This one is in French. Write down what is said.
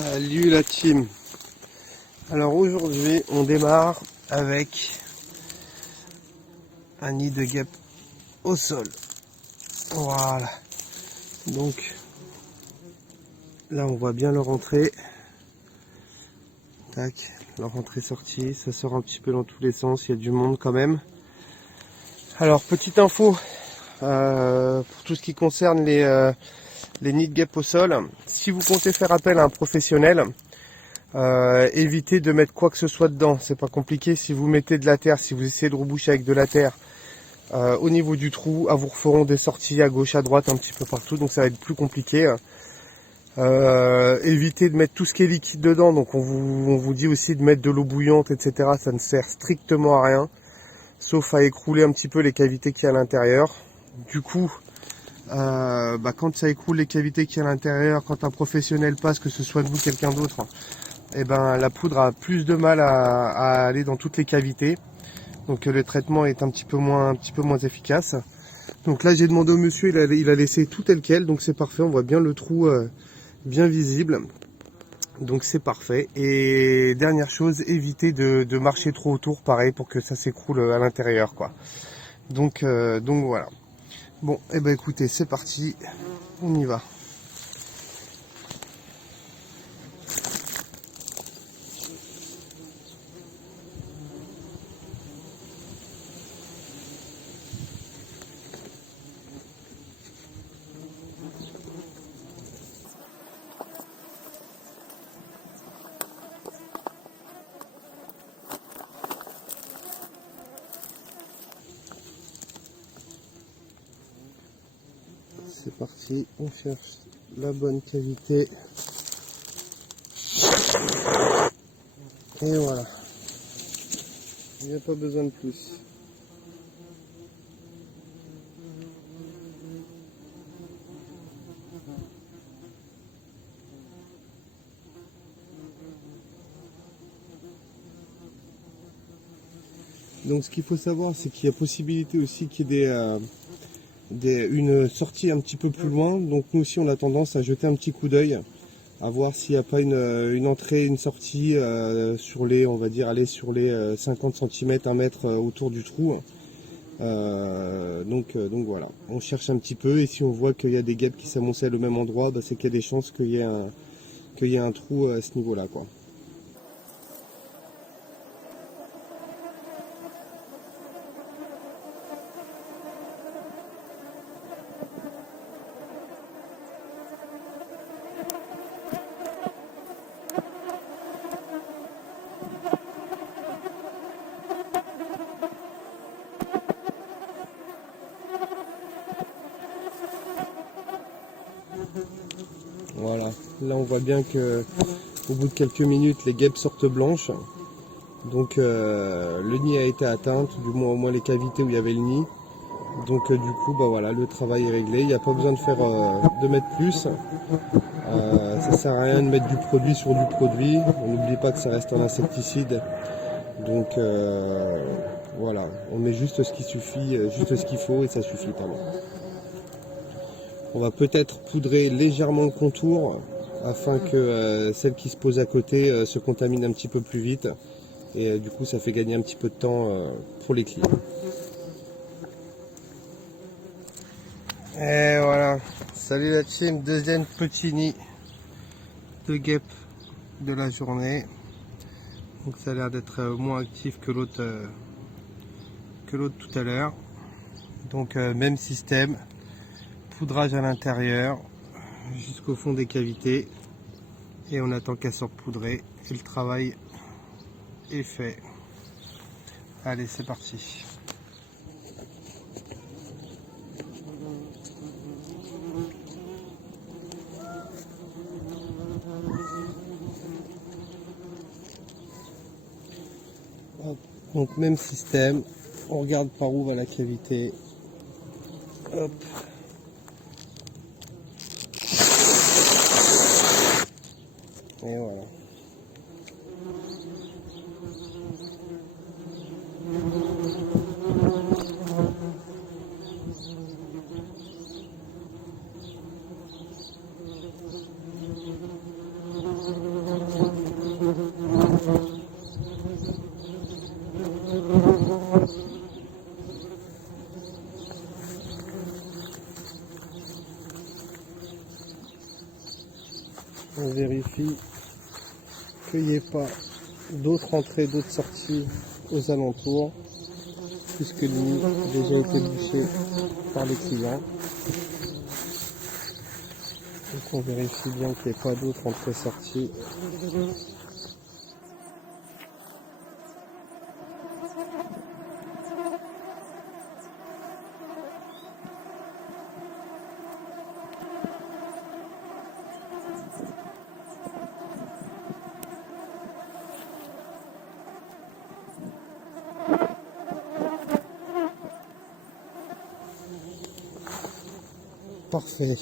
Salut la team. Alors aujourd'hui on démarre avec un nid de guêpe au sol. Voilà. Donc là on voit bien leur entrée. Tac, leur entrée sortie. Ça sort un petit peu dans tous les sens. Il y a du monde quand même. Alors petite info pour tout ce qui concerne les nids de guêpes au sol. Si vous comptez faire appel à un professionnel, évitez de mettre quoi que ce soit dedans, c'est pas compliqué. Si vous mettez de la terre, si vous essayez de reboucher avec de la terre au niveau du trou, vous referont des sorties à gauche, à droite, un petit peu partout, donc ça va être plus compliqué. Évitez de mettre tout ce qui est liquide dedans, donc on vous dit aussi de mettre de l'eau bouillante, etc. Ça ne sert strictement à rien, sauf à écrouler un petit peu les cavités qu'il y a à l'intérieur. Du coup, quand ça écroule les cavités qu'il y a à l'intérieur, quand un professionnel passe, que ce soit de vous quelqu'un d'autre, et la poudre a plus de mal à aller dans toutes les cavités. Donc le traitement est un petit peu moins efficace. Donc là j'ai demandé au monsieur, il a laissé tout tel quel, donc c'est parfait, on voit bien le trou bien visible. Donc c'est parfait. Et dernière chose, évitez de marcher trop autour, pareil, pour que ça s'écroule à l'intérieur, quoi. Donc voilà. Bon, écoutez, c'est parti, on y va. C'est parti, on cherche la bonne cavité. Et voilà. Il n'y a pas besoin de plus. Donc ce qu'il faut savoir, c'est qu'il y a possibilité aussi qu'il y ait une sortie un petit peu plus loin. Donc nous aussi on a tendance à jeter un petit coup d'œil, à voir s'il n'y a pas une entrée, une sortie sur les, on va dire, aller sur les 50 cm, 1 mètre autour du trou. Donc voilà, on cherche un petit peu, et si on voit qu'il y a des guêpes qui s'amoncellent au même endroit, c'est qu'il y a des chances qu'il y ait un trou à ce niveau-là, quoi. Voilà, là on voit bien que au bout de quelques minutes les guêpes sortent blanches. Donc le nid a été atteint, du moins au moins les cavités où il y avait le nid. Donc du coup voilà, le travail est réglé, il n'y a pas besoin de mettre plus. Ça sert à rien de mettre du produit sur du produit. On n'oublie pas que ça reste un insecticide. Donc voilà, on met juste ce qui suffit, juste ce qu'il faut, et ça suffit, pardon. On va peut-être poudrer légèrement le contour afin que celle qui se pose à côté se contamine un petit peu plus vite. Et du coup ça fait gagner un petit peu de temps pour les clients. Et voilà, salut la team, deuxième petit nid de guêpes de la journée. Donc ça a l'air d'être moins actif que l'autre tout à l'heure. Donc même système, poudrage à l'intérieur jusqu'au fond des cavités, et on attend qu'elle sorte poudrée et le travail est fait. Allez, c'est parti. Hop. Donc même système, on regarde par où va la cavité. Hop. Et voilà. On vérifie qu'il n'y ait pas d'autres entrées, d'autres sorties aux alentours, puisque le nid a déjà été bouché par les clients. Donc on vérifie bien qu'il n'y ait pas d'autres entrées-sorties. Parfait.